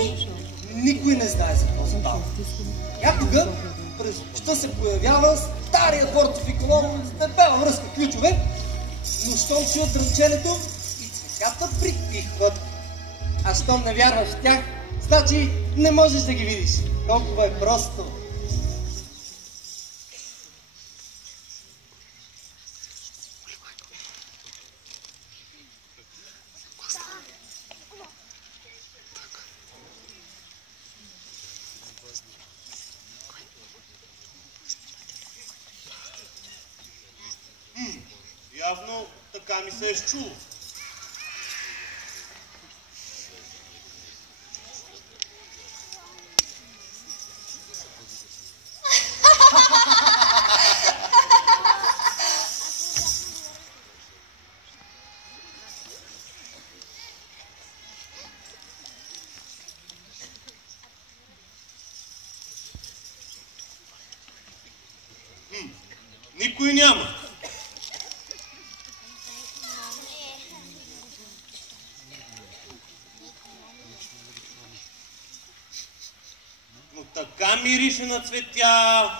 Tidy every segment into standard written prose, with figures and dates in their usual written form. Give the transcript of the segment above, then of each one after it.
ти? Никой не знае за този бал. Някога през нощта се появява стария дворцов иконом с дебела връзка ключове, но щом чуят дрънченето и цветята притихват. А щом не вярваш в тях, значи не можеш да ги видиш. Толкова е просто. Явно така ми се е счуло. Никой няма. Но така мирише на цветя.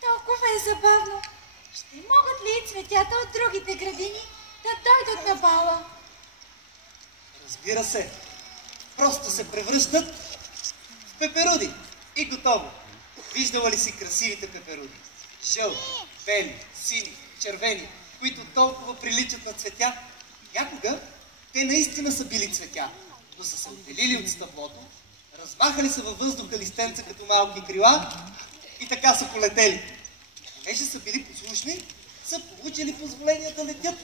Толкова е забавно. Ще могат ли цветята от другите градини да дойдат на бала? Разбира се, просто се превръщат в пеперуди и готово. Виждала ли си красивите пеперуди? Жълти, бели, сини, червени, които толкова приличат на цветя. Някога те наистина са били цветя, но са се отделили от стъблото, размахали са във въздуха листенца като малки крила и така са полетели. Понеже са били послушни, са получили позволение да летят,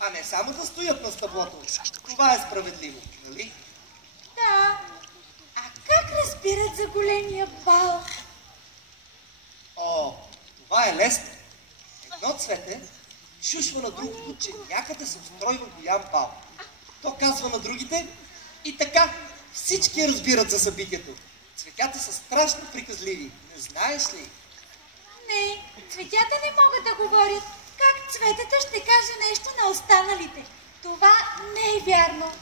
а не само да стоят на стъблото. Това е справедливо, нали? Да. А как разбират за големия бал? О, това е лесно. Едно цвете шушва на другото, че някъде се устройва голям бал. То казва на другите и така всички разбират за събитието. Цветята са страшно приказливи. Не знаеш ли? Не, цветята не могат да говорят. Как цветето ще каже нещо на останалите? Това не е вярно.